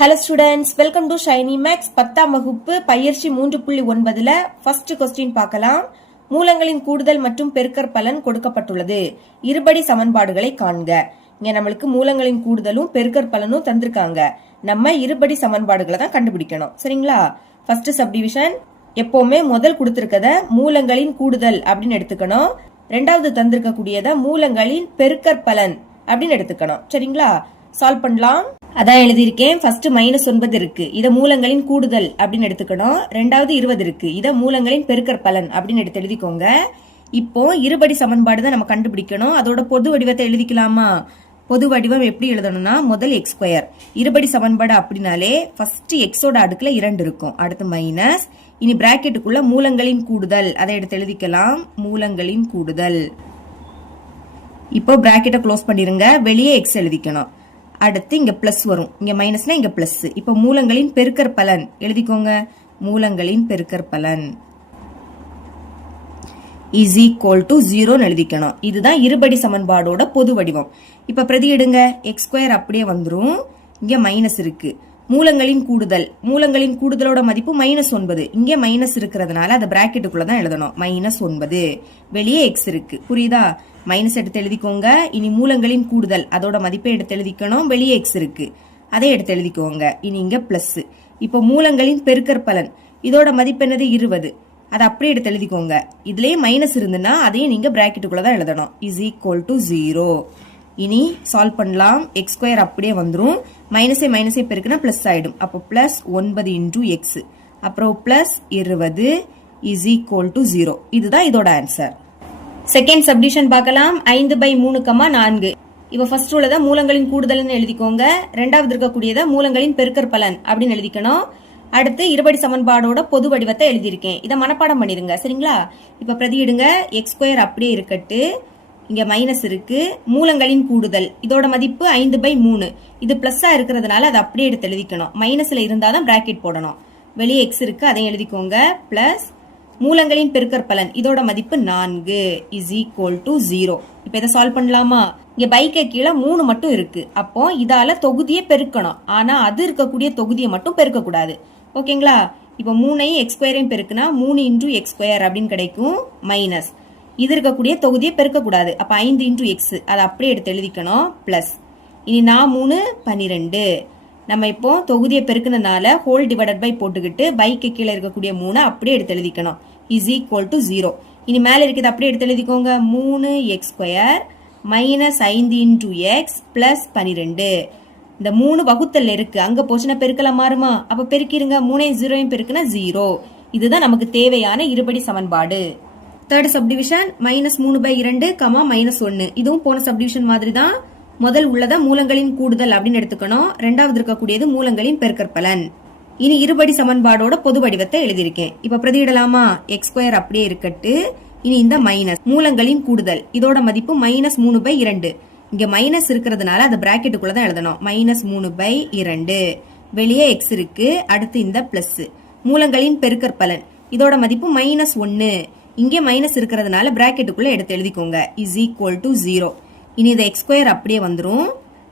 Hello students, welcome to Shiny Max 10ஆம் வகுப்பு பயிற்சி 3.9ல ஃபர்ஸ்ட் கொஸ்டின் பார்க்கலாம். மூலங்களின் கூடுதல் மற்றும் பெருக்கற் பலன் கொடுக்கப்பட்டுள்ளது. இருபடி சமன்பாடுகளை காண்க. இங்க நம்மளுக்கு மூலங்களின் கூடுதலும் பெருக்கற் பலனும் தந்திருக்காங்க. நம்ம இருபடி சமன்பாடுகளை தான் கண்டுபிடிக்கணும். சரிங்களா? ஃபர்ஸ்ட் சப்டிவிஷன் எப்பவுமே முதல் கொடுத்திருக்கத மூலங்களின் கூடுதல் அப்படின்னு எடுத்துக்கணும். ரெண்டாவது தந்திருக்க கூடியத மூலங்களின் பெருக்கற் பலன் அப்படின்னு எடுத்துக்கணும். சரிங்களா? சால்வ் பண்ணலாம். அதான் எழுதியிருக்கேன். ஃபர்ஸ்ட் -9 இருக்கு, இத மூலங்களின் கூடுதல் அப்படின்னு எடுத்துக்கணும். ரெண்டாவது 20 இருக்கு, இத மூலங்களின் பெருக்கற் பலன் அப்படின்னு எடுத்து எழுதிக்கோங்க. இப்போ இருபடி சமன்பாடு தான் நம்ம கண்டுபிடிக்கணும். அதோட பொது வடிவத்தை எழுதிக்கலாமா? பொது வடிவம் எப்படி எழுதணும்னா, முதல் x². இருபடி சமன்பாடு அப்படின்னாலே ஃபர்ஸ்ட் எக்ஸோட அடுக்குல 2 இருக்கும், அடுத்து மைனஸ், இனி பிராக்கெட்டுக்குள்ள மூலங்களின் கூடுதல் அதை எடுத்து எழுதிக்கலாம். மூலங்களின் கூடுதல். இப்போ பிராக்கெட்டை க்ளோஸ் பண்ணிருங்க, வெளியே x எழுதிக்கணும். அடுத்து இங்க பிளஸ் வரும், இங்க மைனஸ்னா இங்க பிளஸ். இப்ப மூலங்களின் பெருக்கற் பலன் எழுதிக்கோங்க. மூலங்களின் பெருக்கற் பலன் is equal to 0 எழுதிக்கணும். இதுதான் இருபடி சமன்பாடோட பொது வடிவம். இப்ப பிரதியிடுங்க. x² அப்படியே வந்துரும், இங்க மைனஸ் இருக்கு. மூலங்களின் கூடுதல், மூலங்களின் கூடுதலோட மதிப்பு -9. இங்க மைனஸ் இருக்கிறதுனால அதை பிராக்கெட்டுக்குள்ள தான் எழுதணும். -9, வெளியே x இருக்கு. புரியுதா? மைனஸ் எடுத்து எழுதிக்கோங்க. இனி மூலங்களின் கூடுதல் அதோட மதிப்பை எடுத்து எழுதிக்கணும். வெளியே x இருக்கு, அதை எடுத்து எழுதிக்கோங்க. இனி இங்க பிளஸ். இப்ப மூலங்களின் பெருக்கற் பலன் இதோட மதிப்பு என்னது? 20. அதை அப்படியே எடுத்து எழுதிக்கோங்க. இதுலயே மைனஸ் இருந்துன்னா அதையும் நீங்க பிராக்கெட்டுக்குள்ள தான் எழுதணும். is equal to 0. இனி சால்வ் பண்ணலாம். x² அப்படியே வந்துரும், மைனஸை பெருக்குனா பிளஸ் ஆயிடும். அப்போ பிளஸ் 9 into x, அப்புறம் பிளஸ் 20 is equal to 0. இதுதான் இதோட ஆன்சர். செகண்ட் சப்டிஷன் பார்க்கலாம். 5/3, 4. இப்ப ஃபர்ஸ்ட் உள்ளத மூலங்களின் கூடுதல்னு எழுதிக்கோங்க. ரெண்டாவது இருக்கக்கூடியத மூலங்களின் பெருக்கற் பலன் அப்படின்னு எழுதிக்கணும். அடுத்து இருபடி சமன்பாடோட பொது வடிவத்தை எழுதியிருக்கேன். இதை மனப்பாடம் பண்ணிருங்க. சரிங்களா? இப்ப பிரதியிடுங்க. x² அப்படியே இருக்கட்டு, இங்க மைனஸ் இருக்கு. மூலங்களின் கூடுதல் இதோட மதிப்பு 5/3. இது பிளஸ்ஸா இருக்கிறதுனால அதை அப்படியே எடுத்து எழுதிக்கணும். மைனஸ்ல இருந்தாதான் பிராக்கெட் போடணும். வெளியே x இருக்கு, அதையும் எழுதிக்கோங்க. பிளஸ் மூலங்களின் பெருக்கற் பலன் இதோட மதிப்பு 4 is equal to 0. இப்ப இதை சால்வ் பண்ணலாமா? இங்க பைக்கு கீழே 3 மட்டும் இருக்கு. அப்போ இதால தொகுதியை பெருக்கணும். ஆனா அது இருக்கக்கூடிய தொகுதியை மட்டும் பெருக்க கூடாது. ஓகேங்களா? இப்ப 3ஐயும் x² பெருக்குனா 3 into x² அப்படின்னு கிடைக்கும். மைனஸ் இது இருக்கக்கூடிய தொகுதியை பெருக்க கூடாது. அப்ப 5 into x, அதை அப்படியே எடுத்து எழுதிக்கணும். பிளஸ் இனி 3 12. நம்ம இப்போ தொகுதியை பெருக்குனதுனால ஹோல் டிவைடட் பை போட்டுக்கிட்டு பைக்கு கீழே இருக்கக்கூடிய 3 அப்படியே எடுத்து எழுதிக்கணும். is equal to 0. இனி மேல இருக்கிறது அப்படியே எடுத்து எழுதிக்கோங்க. 3x² minus 5 into x plus 12. இந்த 3 வகுத்தல் இருக்கு, அங்க போச்சுன்னா பெருக்கல மாறுமா? அப்ப பெருக்கிருங்க. 3ஐயும் 0ஐயும் பெருக்குனா 0. இதுதான் நமக்கு தேவையான இருபடி சமன்பாடு. Third subdivision -3/2, -1. இதுவும் போன சப்டிவிஷன் மாதிரி தான். முதல் உள்ளத மூலங்களின் கூடுதல் அப்படின்னு எடுத்துக்கணும். ரெண்டாவது இருக்கக்கூடியது மூலங்களின் பெருக்கற் பலன். இனி இருபடி சமன்பாடோட பொது வடிவத்தை எழுதியிருக்கேன். இப்ப பிரதியிடலாமா? x² அப்படியே இருக்கட்டு, இனி இந்த மைனஸ் மூலங்களின் கூடுதல் இதோட மதிப்பு -3/2. இங்க மைனஸ் இருக்கிறதுனால அதை பிராக்கெட்டுக்குள்ள தான் எழுதணும். -3/2, வெளியே x இருக்கு. அடுத்து இந்த பிளஸ் மூலங்களின் பெருக்கற் பலன் இதோட மதிப்பு -1. இங்கே மைனஸ் இருக்கிறதுனால பிராக்கெட்டுக்குள்ள எடுத்து எழுதிக்கோங்க. is equal to 0. இனி இந்த x² அப்படியே வந்துரும்.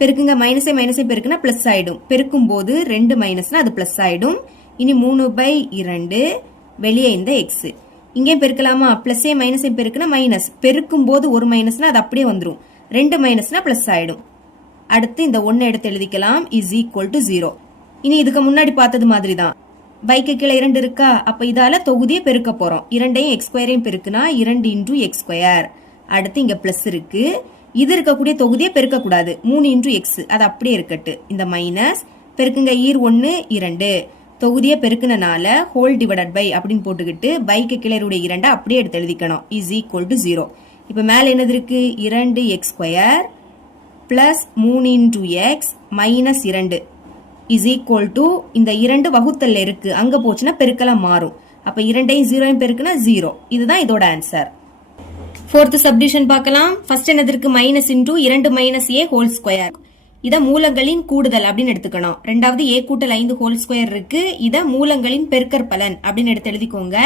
பெருக்குங்க. மைனஸை பெருக்குனா பிளஸ் ஆயிடும். பெருக்கும் போது 2 மைனஸ்னா அது பிளஸ் ஆயிடும். இனி 3/2, வெளியே இந்த x. இங்கே பெருக்கலாமா? பிளஸே மைனஸை பெருக்குனா மைனஸ். பெருக்கும் போது ஒரு மைனஸ்னா அது அப்படியே வந்துரும். 2 மைனஸ்னா பிளஸ் ஆயிடும். அடுத்து இந்த 1 எடுத்து எழுதிக்கலாம். is equal to 0. இனி இதுக்கு முன்னாடி பார்த்தது மாதிரி தான். பைக்கு கீழே 2 இருக்கா? அப்ப இதால தொகுதியை பெருக்க போறோம். 2ஐயும் x² பெருக்குனா 2 into x². அடுத்து இங்க பிளஸ் இருக்கு. இது இருக்கக்கூடிய தொகுதியை பெருக்க கூடாது. 3 into x, அது அப்படியே இருக்கட்டு. இந்த மைனஸ் பெருக்குங்க. 1 2 தொகுதியை பெருக்குனால ஹோல் டிவைடட் பை அப்படின்னு போட்டுக்கிட்டு பைக்கு கீழே 2 அப்படியே எடுத்து எழுதிக்கணும். is equal to 0. இப்ப மேல என்னது இருக்கு? 2x² plus 3 into x minus 2 is equal to இந்த 2 வகுத்தல்ல இருக்கு, அங்க போச்சுன்னா பெருக்கலாம் மாறும். அப்ப 2ஐயும் 0ஐயும் பெருக்குனா 0. இதுதான் இதோட ஆன்சர். ஃபோர்த் சப்டிவிஷன் பார்க்கலாம். ஃபர்ஸ்ட் என்னது இருக்கு? Minus into 2 - a whole square. இத மூலங்களின் கூடுதல் அப்படின்னு எடுத்துக்கணும். ரெண்டாவது a கூட்டல் 5 ஹோல் ஸ்கொயர் இருக்கு, இத மூலங்களின் பெருக்கற் பலன் அப்படின்னு எடுத்து எழுதிக்கோங்க.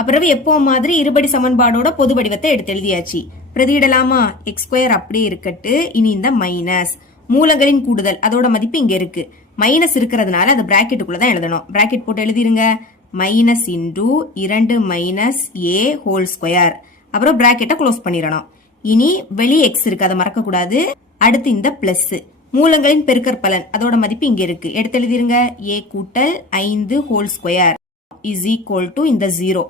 அப்புறம் எப்போ மாதிரி இருபடி சமன்பாடோட பொது வடிவத்தை எடுத்து எழுதியாச்சு. பிரதியிடலாமா? x² அப்படியே இருக்கட்டு. இனி இந்த மைனஸ் மூலங்களின் கூடுதல் அதோட மதிப்பு இங்க இருக்கு. மைனஸ் இருக்கிறதுனால அது பிராக்கெட்டுக்குள்ள தான் எழுதணும். பிராக்கெட் போட்டு எழுதிருங்க. மைனஸ் இன்டூ 2 மைனஸ் ஏ ஹோல் ஸ்கொயர். அப்புறம் பிராக்கெட்டை க்ளோஸ் பண்ணிடணும். இனி வெளியே எக்ஸ் இருக்கு, அதை மறக்க கூடாது. அடுத்து இந்த பிளஸ் மூலங்களின் பெருக்கற்பலன் அதோட மதிப்பு இங்க இருக்கு. எடுத்து எழுதிருங்க. ஏ கூட்டல் 5 whole square is equal to இந்த 0.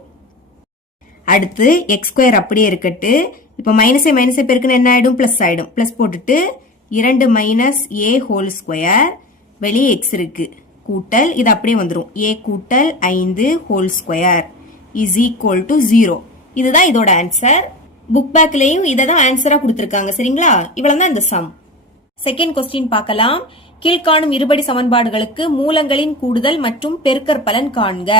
அடுத்து எக்ஸ் ஸ்கொயர் அப்படியே இருக்கட்டு. இப்ப மைனஸே மைனஸே பெருக்குன்னு என்ன ஆயிடும்? பிளஸ் ஆயிடும். பிளஸ் போட்டுட்டு 2 மைனஸ் ஏ ஹோல் ஸ்கொயர், வெளியே எக்ஸ் இருக்கு, கூட்டல் இது அப்படியே வந்துடும். ஏ கூட்டல் 5 whole square is equal to 0. இதுதான் இதோட ஆன்சர். புக் பேக்லயும் இதை தான் ஆன்சரா கொடுத்திருக்காங்க. சரிங்களா? இவ்வளவுதான் இந்த சம். செகண்ட் கொஸ்டின் பார்க்கலாம். கீழ்காணும் இருபடி சமன்பாடுகளுக்கு மூலங்களின் கூடுதல் மற்றும் பெருக்கற்பலன் காண்க.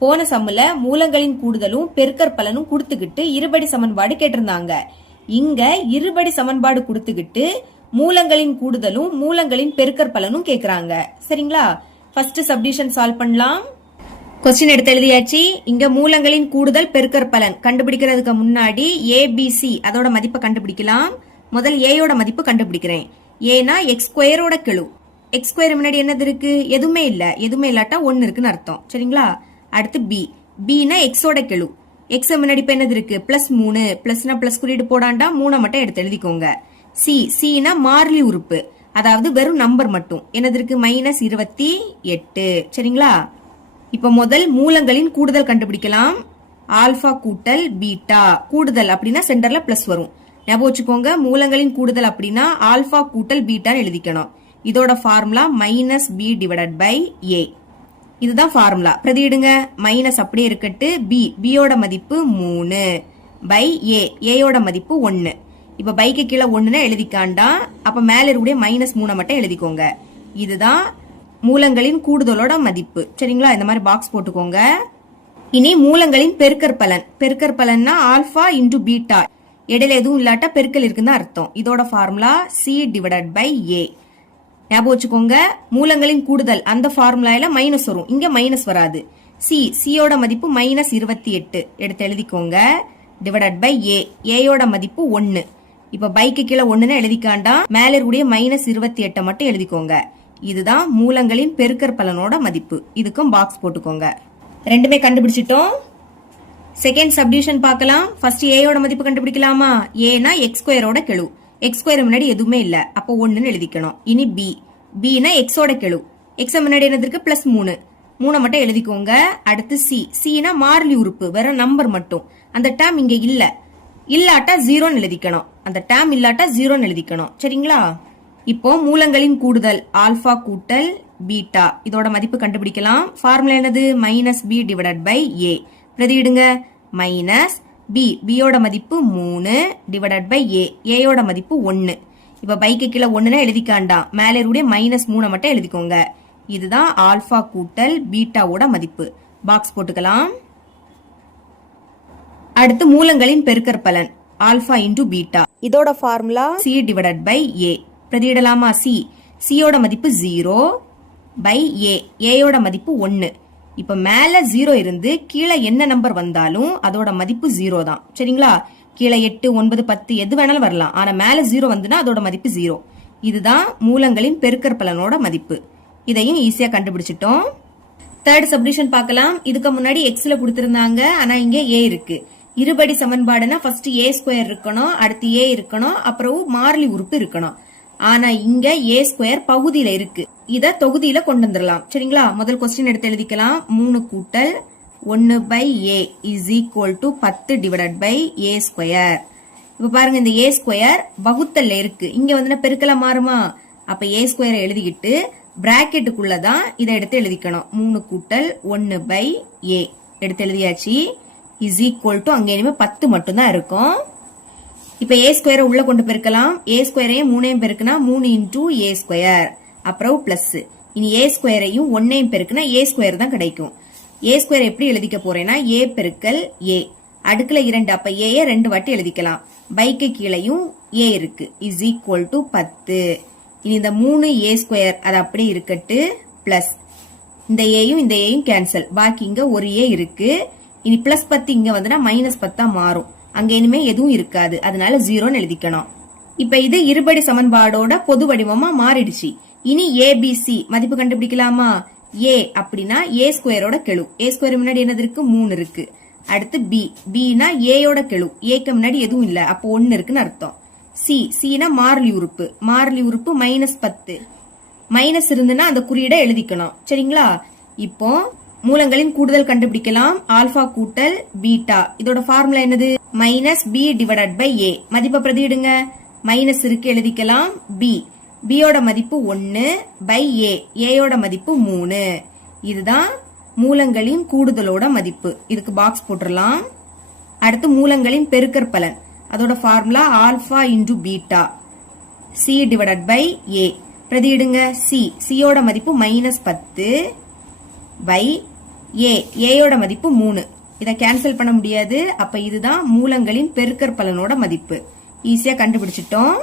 போன சம்முல மூலங்களின் கூடுதலும் பெருக்கற்பலனும் கொடுத்துக்கிட்டு இருபடி சமன்பாடு கேட்டிருந்தாங்க. இங்க இருபடி சமன்பாடு கொடுத்துக்கிட்டு மூலங்களின் கூடுதலும் மூலங்களின் பெருக்கற்பலனும் கேக்குறாங்க. சரிங்களா? ஃபர்ஸ்ட் சப்டிவிஷன் சால்வ் பண்ணலாம். கொஸ்டின் எடுத்து எழுதியாச்சு. இங்க மூலங்களின் கூடுதல் பெருக்கற்பலன் கண்டுபிடிக்கிறதுக்கு முன்னாடி ஏபிசி அதோட மதிப்பை கண்டுபிடிக்கலாம். முதல் ஏயோட மதிப்பு கண்டுபிடிக்கிறேன். ஏனா எக்ஸ் ஸ்கொயரோட கெழு. எக்ஸ் ஸ்கொயர் முன்னாடி என்னது இருக்கு? எதுவுமே இல்ல. எதுவுமே இல்லாட்டா 1 இருக்குன்னு அர்த்தம். சரிங்களா? அடுத்து பி. பினா எக்ஸோட கெழு. எக்ஸ் முன்னாடி இப்ப என்னது இருக்கு? பிளஸ் 3. பிளஸ்னா பிளஸ் குறியீடு போடாண்டா 3 மட்டும் எடுத்து எழுதிக்கோங்க. சி. சினா மாறிலி உறுப்பு, அதாவது வெறும் நம்பர் மட்டும். என்னது இருக்கு? மைனஸ் 28. சரிங்களா? இப்ப முதல் மூலங்களின் கூடுதல் கண்டுபிடிக்கலாம். ஆல்பா கூட்டல் பீட்டா. கூடுதல் அப்படின்னா சென்டர்ல பிளஸ் வரும். ஞாபகம் வச்சுக்கோங்க. மூலங்களின் கூடுதல் அப்படின்னா ஆல்பா கூட்டல் பீட்டான்னு எழுதிக்கணும். இதோட formula minus b divided by a. இதுதான் ஃபார்முலா. பிரதியிடுங்க. மைனஸ் அப்படியே இருக்கட்டு. பி. பியோட மதிப்பு 3 பை ஏ. ஏயோட மதிப்பு 1. இப்ப பைக்கு கீழே 1ன்னு எழுதிக்காண்டா. அப்ப மேல இருக்கக்கூடிய மைனஸ் 3 மட்டும் எழுதிக்கோங்க. இதுதான் மூலங்களின் கூடுதலோட மதிப்பு. சரிங்களா? இந்த மாதிரி பாக்ஸ் போட்டுக்கோங்க. இனி மூலங்களின் பெருக்கற்பலன். பெருக்கற்பலன்னா ஆல்பா இன்டு பீட்டா. இடையில எதுவும் இல்லாட்டா பெருக்கல் இருக்குன்னு அர்த்தம். இதோட ஃபார்முலா சி டிவைடட் பை ஏ. ஞாபகம் வச்சுக்கோங்க. மூலங்களின் கூடுதல் அந்த ஃபார்முலால மைனஸ் வரும், இங்க மைனஸ் வராது. சி. சியோட மதிப்பு மைனஸ் 28 எடுத்து எழுதிக்கோங்க. டிவைடட் பை ஏ. ஏயோட மதிப்பு 1. இப்ப பைக்கு கீழே 1ன்னு எழுதிக்காண்டா. மேல இருக்கக்கூடிய மைனஸ் 28 மட்டும் எழுதிக்கோங்க. இதுதான் மூலங்களின் பெருக்கற்பலனோட மதிப்பு. இதுக்கும் பாக்ஸ் போட்டுக்கோங்க. ரெண்டுமே கண்டுபிடிச்சிட்டோம். செகண்ட் சப்டிவிஷன் பார்க்கலாம். ஃபர்ஸ்ட் ஏயோட மதிப்பு கண்டுபிடிக்கலாமா? ஏனா எக்ஸ் ஸ்கொயரோட கெழு. எக்ஸ் ஸ்கொயர் முன்னாடி எதுவுமே இல்ல, அப்போ 1ன்னு எழுதிக்கணும். இனி பி. பினா எக்ஸோட கெழு. எக்ஸ் முன்னாடி என்னது இருக்கு? பிளஸ் 3. 3 மட்டும் எழுதிக்கோங்க. அடுத்து சி. சினா மாறிலி உறுப்பு, வேற நம்பர் மட்டும். அந்த டேம் இங்க இல்ல. இல்லாட்டா 0ன்னு எழுதிக்கணும். அந்த டேம் இல்லாட்டா 0ன்னு எழுதிக்கணும். சரிங்களா? இப்போ மூலங்களின் கூடுதல் ஆல்பா கூட்டல் பீட்டா. இதோட மதிப்பு கண்டுபிடிக்கலாம். ஃபார்முலா என்னது? Minus b divided by a. பிரதியிடுங்க. Minus b. பியோட மதிப்பு 3 டிவைடட் பை ஏ. ஏயோட மதிப்பு 1. இப்ப பைக்கு கீழே 1ன்னு எழுதிக்காண்டா. மேல இருக்கக்கூடிய மைனஸ் 3 மட்டும் எழுதிக்கோங்க. இதுதான் ஆல்பா கூட்டல் பீட்டாவோட மதிப்பு. பாக்ஸ் போட்டுக்கலாம். அடுத்து மூலங்களின் பெருக்கற்பலன் ஆல்பா இன்டு பீட்டா. இதோட formula c divided by a. பிரதியிடலாமா? சி. சியோட மதிப்பு 0 பை ஏ. ஏயோட மதிப்பு 1. இப்ப மேல 0 இருந்து கீழே என்ன நம்பர் வந்தாலும் அதோட மதிப்பு 0 தான். சரிங்களா? கீழே 8, 9, 10 எது வேணாலும் வரலாம். ஆனா மேல 0 வந்துன்னா அதோட மதிப்பு 0. இதுதான் மூலங்களின் பெருக்கற்பலனோட மதிப்பு. இதையும் ஈஸியா கண்டுபிடிச்சிட்டோம். தேர்ட் சப்டிவிஷன் பார்க்கலாம். இதுக்கு முன்னாடி எக்ஸ்ல கொடுத்திருந்தாங்க, ஆனா இங்க ஏ இருக்கு. இருபடி சமன்பாடுனா ஃபர்ஸ்ட் ஏ ஸ்கொயர் இருக்கணும், அடுத்து ஏ இருக்கணும், அப்புறம் மாறிலி உறுப்பு இருக்கணும். ஆனா இங்க ஏ ஸ்கொயர் பகுதியில இருக்கு. இத தொகுதியில கொண்டு வந்துடலாம். சரிங்களா? முதல் கொஸ்டின் எடுத்து எழுதிக்கலாம். 3 கூட்டல் 1 by A is equal to 10 divided by A square. இப்ப பாருங்க, இந்த ஏ ஸ்கொயர் வகுத்தல்ல இருக்கு. இங்க வந்து பெருக்கல மாறுமா? அப்ப ஏ ஸ்கொயரை எழுதிக்கிட்டு பிராக்கெட்டுக்குள்ளதான் இதை எடுத்து எழுதிக்கணும். 3 கூட்டல் 1 பை ஏ எடுத்து எழுதியாச்சு. இஸ் ஈக்குவல் டு அங்க இனிமே 10 மட்டும் தான் இருக்கும். இப்ப ஏ ஸ்கொயரை உள்ள கொண்டு பெருக்கலாம். ஏ ஸ்கொயரையும் 3ஐயும் பெருக்குனா 3 இன்டூ ஏ ஸ்கொயர். அப்புறம் பிளஸ். இனி ஏ ஸ்கொயரையும் 1ஐயும் பெருக்குனா ஏ ஸ்கொயர் தான் கிடைக்கும். ஏ ஸ்கொயர் எப்படி எழுதிக்க போறேன்னா ஏ பெருக்கல் ஏ அடுக்குல 2. அப்ப ஏ 2 வாட்டி எழுதிக்கலாம். பைக்கு கீழையும் ஏ இருக்கு. Is equal to 10. இனி இந்த 3 ஏ ஸ்கொயர் அது அப்படியே இருக்கட்டு. பிளஸ் இந்த ஏயும் இந்த ஏயும் கேன்சல். பாக்கி இங்க ஒரு ஏ இருக்கு. இனி பிளஸ் 10 இங்க வந்துனா மைனஸ் 10 மாறும். அங்க இனிமே எதுவும் இருக்காது. அதனால 0ன்னு எழுதிக்கணும். இப்ப இது இருபடி சமன்பாடோட பொது வடிவமா மாறிடுச்சு. இனி ஏபிசி மதிப்பு கண்டுபிடிக்கலாமா? ஏ அப்படின்னா ஏ ஸ்கொயரோட கெழு. ஏ ஸ்கொயர் முன்னாடி என்னது இருக்கு? 3 இருக்கு. அடுத்து பி, பினா ஏயோட கெழு. ஏக்கு முன்னாடி எதுவும் இல்ல, அப்போ 1 இருக்குன்னு அர்த்தம். சி, சினா மாறிலி உறுப்பு. மாறிலி உறுப்பு -10. மைனஸ் இருந்துன்னா அந்த குறியீடை எழுதிக்கணும். சரிங்களா? இப்போ மூலங்களின் கூடுதல் கண்டுபிடிக்கலாம். ஆல்பா கூட்டல் பீட்டா. இதோட ஃபார்முலா என்னது? -b/a. மதிப்பை பிரதியிடுங்க. மைனஸ் இருக்கு, எழுதிக்கலாம். பி, பியோட மதிப்பு 1/a. ஏயோட மதிப்பு 3. இதுதான் மூலங்களின் கூடுதலோட மதிப்பு. இதுக்கு பாக்ஸ் போட்டுடலாம். அடுத்து மூலங்களின் பெருக்கற்பலன். அதோட formula alpha into beta c/a. பிரதியிடுங்க. சி, சியோட மதிப்பு -10/a. ஏயோட மதிப்பு 3. இதை கேன்சல் பண்ண முடியாது. அப்ப இதுதான் மூலங்களின் பெருக்கற்பலனோட மதிப்பு. ஈஸியா கண்டுபிடிச்சிட்டோம்.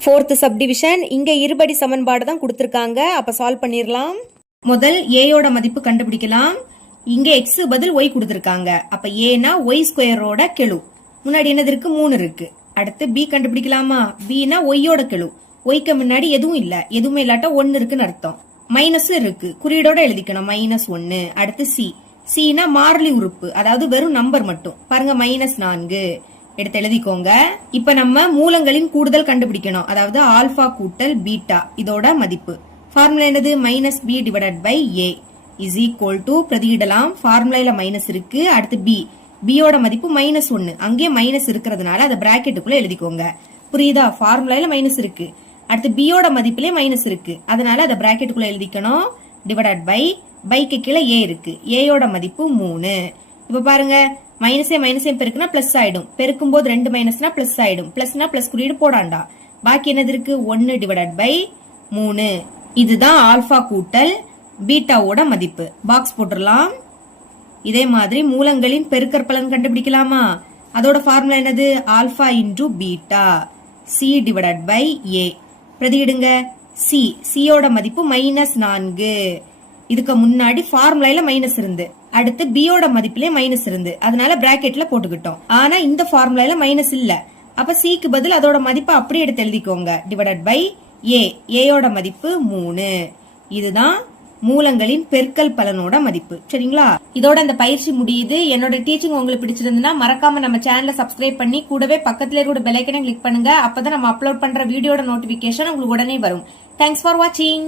4th subdivision. இங்க இருபடி சமன்பாடு தான் கொடுத்திருக்காங்க. அப்ப சால்வ் பண்ணிரலாம். முதல் ஏயோட மதிப்பு கண்டுபிடிக்கலாம். இங்க எக்ஸ் பதில் ஒய் கொடுத்திருக்காங்க. அப்ப ஏனா ஒய் ஸ்கொயரோட கெழு. முன்னாடி என்னது இருக்கு? 3 இருக்கு. அடுத்து பி கண்டுபிடிக்கலாமா? பினா ஒய்யோட கெழு. ஒய்க்கு முன்னாடி எதுவும் இல்ல, எதுவுமே இல்லாட்டா 1 இருக்குன்னு அர்த்தம். மைனஸ் இருக்கு, குறியீடோட எழுதிக்கணும். -1. அடுத்து சி, சினா மாறிலி உறுப்பு, அதாவது வெறும் நம்பர் மட்டும். பாருங்க -4 எடுத்து எழுதிக்கோங்க. இப்ப நம்ம மூலங்களின் கூடுதல் கண்டுபிடிக்கணும். அதாவது ஆல்பா கூட்டல் பீட்டா இதோட மதிப்பு. ஃபார்முலா என்னது? -b/a இஸ் ஈக்குவல் டு பிரதியிடலாம். ஃபார்முலால மைனஸ் இருக்கு. அடுத்து பி, பியோட மதிப்பு -1. அங்கே மைனஸ் இருக்கிறதுனால அதை பிராக்கெட்டுக்குள்ள எழுதிக்கோங்க. புரியுதா? ஃபார்முலால மைனஸ் இருக்கு. அடுத்து பியோட மதிப்பிலே மைனஸ் இருக்கு, அதனால அதை பிராக்கெட்டுக்குள்ள எழுதிக்கணும். டிவைடட் பைக்கு கீழே ஏ இருக்கு. ஏயோட மதிப்பு 3. இப்ப பாருங்க, மைனஸே பெருக்குனா பிளஸ் ஆயிடும். பெருக்கும் போது 2 மைனஸ்னா பிளஸ் ஆயிடும். பிளஸ்னா பிளஸ் குறியீடு போடாண்டா. பாக்கி என்னது இருக்கு? 1/3. இதுதான் ஆல்பா கூட்டல் பீட்டாவோட மதிப்பு. பாக்ஸ் போட்டுடலாம். இதே மாதிரி மூலங்களின் பெருக்கற்பலன் கண்டுபிடிக்கலாமா? அதோட ஃபார்முலா என்னது? Alpha into beta c/a. பிரதியிடுங்க. சி, சியோட மதிப்பு -4. இதுக்கு முன்னாடி ஃபார்முலால மைனஸ் இருந்து, அடுத்து பியோட மதிப்பிலே மைனஸ் இருந்து, அதனால பிராக்கெட்ல போட்டுக்கிட்டோம். ஆனா இந்த ஃபார்முலால மைனஸ் இல்ல. அப்ப சிக்கு பதில் அதோட மதிப்பை அப்படியே எடுத்து எழுதிக்கோங்க. டிவைடட் பை ஏ, ஏயோட மதிப்பு 3. இதுதான் மூலங்களின் பெருக்கல் பலனோட மதிப்பு. சரிங்களா? இதோட இந்த பயிற்சி முடியுது. என்னோட டீச்சிங் உங்களுக்கு பிடிச்சிருந்தா மறக்காம நம்ம சேனலை சப்ஸ்கிரைப் பண்ணி கூடவே பக்கத்துல இருக்க பெல் ஐக்கனை கிளிக் பண்ணுங்க. அப்பதான் நம்ம அப்லோட் பண்ற வீடியோட நோட்டிபிகேஷன் உங்களுக்கு உடனே வரும். தேங்க்ஸ் ஃபார் வாட்சிங்.